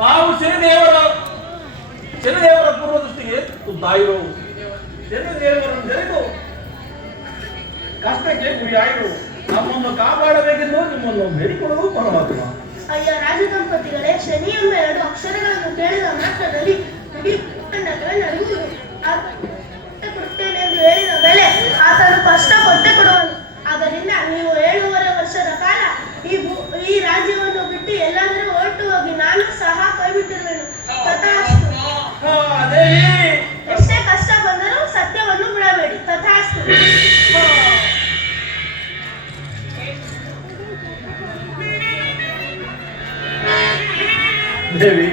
ತಾವು ಶನಿದೇವರ ಪೂರ್ವ ದೃಷ್ಟಿಗೆ ತುತ್ತಾಯಿರು. ಶನಿದೇವರನ್ನು ಜರಿದು ಕಷ್ಟಕ್ಕೆ ಗುರಿಯಾಯಿರು. ನಮ್ಮನ್ನು ಕಾಪಾಡಬೇಕೆಂದು ನಿಮ್ಮನ್ನು ಬೇಡಿಕೊಳ್ಳಲು ಪರಮಾತ್ಮ. ಅಯ್ಯ ರಾಜದಂಪತಿಗಳೇ, ಶನಿ ಎಂಬ 2 ಅಕ್ಷರಗಳನ್ನು ಕೇಳಿದ ಮಾತ್ರದಲ್ಲಿ ಇಡೀ ಭೂಖಂಡವೇ ನಡುಗುವುದು. ಕೊಡುತ್ತೇನೆ ಎಂದು ಹೇಳಿದ ಬೆಲೆ ಆತನು ಕಷ್ಟ ಕೊಟ್ಟೆ ಕೊಡುವನು. ಆದ್ದರಿಂದ ನೀವು 7.5 ವರ್ಷದ ಕಾಲ ಈ ರಾಜ್ಯವನ್ನು ಬಿಟ್ಟು ಎಲ್ಲಾದರೂ ಹೊರಟು ಹೋಗಿ, ನಾನು ಸಹ ಕೈ ಬಿಟ್ಟಿರುವೆನು. ತಥಾಸ್ತು. ಎಷ್ಟೇ ಕಷ್ಟ ಬಂದರೂ ಸತ್ಯವನ್ನು ಬಿಡಬೇಡಿ. ತಥಾಸ್ತು. ದೇವಿ,